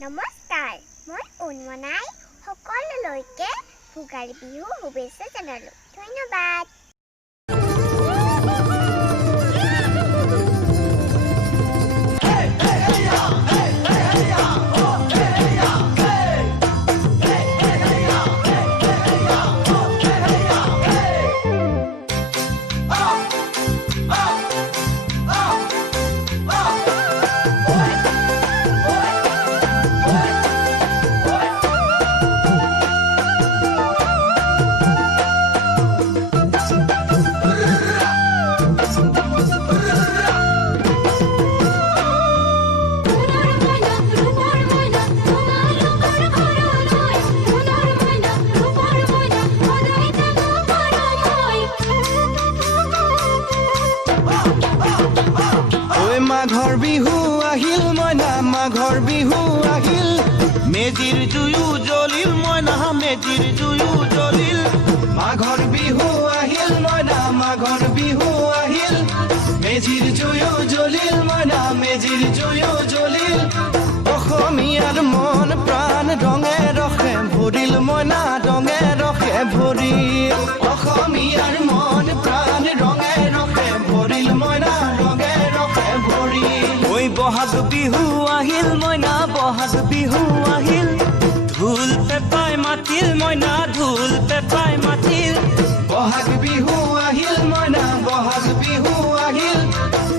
নমস্কাৰ, মই উন্মনাই সকলোলৈকে ভোগালী বিহু শুভেচ্ছা জনালোঁ। ধন্যবাদ। মাঘৰ বিহু আহিল মইনা মাঘৰ বিহু আহিল মেজিৰ জুয়ো জ্বলিল মইনা মেজিৰ জুয়ো জ্বলিল মাঘৰ বিহু আহিল মইনা মাঘৰ বিহু আহিল মেজিৰ জুয়ো জ্বলিল মইনা মেজিৰ জুয়ো জ্বলিল অসমীয়াৰ মন প্ৰাণ ৰঙে ৰসে ভৰিল মইনা ৰঙে ৰসে ভৰিল অসমীয়াৰ মন প্ৰাণ ৰঙে ৰসে ভৰিল মইনা ৰঙে ৰসে ভৰিল ঐ বহাগ বিহু আহিল মইনা বহাগ বিহু আহিল ঢোল পেপাই মাতিল মইনা ঢোল পেপাই মাতিল বহাগ বিহু আহিল মইনা বহাগ বিহু আহিল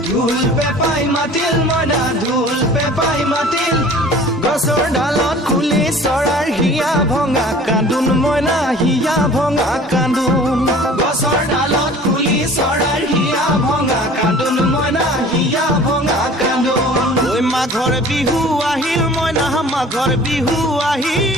ঢোল পেপাই মাতিল মইনা ঢোল পেপাই মাতিল গছৰ ডালত খুলি চৰাৰ হিয়া ভঙা কান্দোন মইনা হিয়া ভঙা কান্দোন গছৰ ডালত খুলি চৰাৰ হিয়া ভঙা কান্দোন মইনা হিয়া ভঙা কান্দোন ঐ মাঘৰ বিহু আহিল মইনা মাঘৰ বিহু আহিল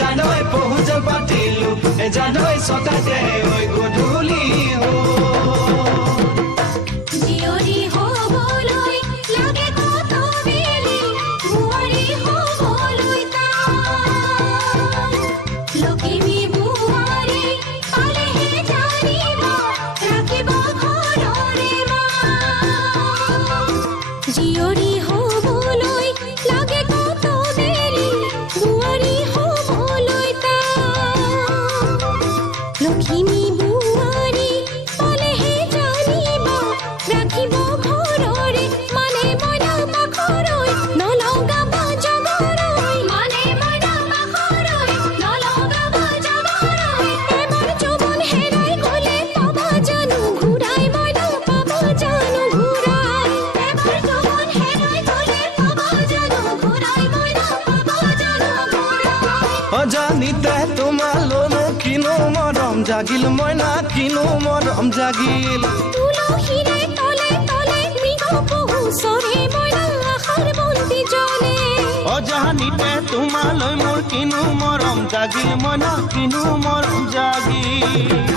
জানৈ পহুজল পাতিলো জানৈ সতাতে ঐ গধূলি জিয়ৰী হ'বলৈ লাগে কত বেলি বোৱাৰী হ'বলৈ লখিমী বোৱাৰী পালেহে জানিব ৰাখিব ঘৰৰে মা জিয়ৰী হ'বলৈ লাগে কত বেলি বোৱাৰী লখিমী বোৱাৰী পালেহে জানিব ৰাখিব ঘৰৰে মানে মইনা পাখৰৈ নলগাব জগৰৈ মানে মইনা পাখৰৈ নলগাব জগৰৈ এবাৰ যৌৱন হেৰাই গ'লে পাবা জানো ঘূৰাই মইনা পাবা জানো ঘূৰাই এবাৰ যৌৱন হেৰাই গ'লে পাবা জানো ঘূৰাই মইনা পাবা জানো ঘূৰাই অজানিতে তোমালৈ কিনো মৰম জাগিল মইনা কিনো মৰম জাগিল তুলসীৰে তলে তলে মৃগ পহু চৰে মইনা আশাৰ বন্তি জ্বলে অজানিতে তোমালৈ মোৰ কিনো মৰম জাগিল মইনা কিনো মৰম জাগিল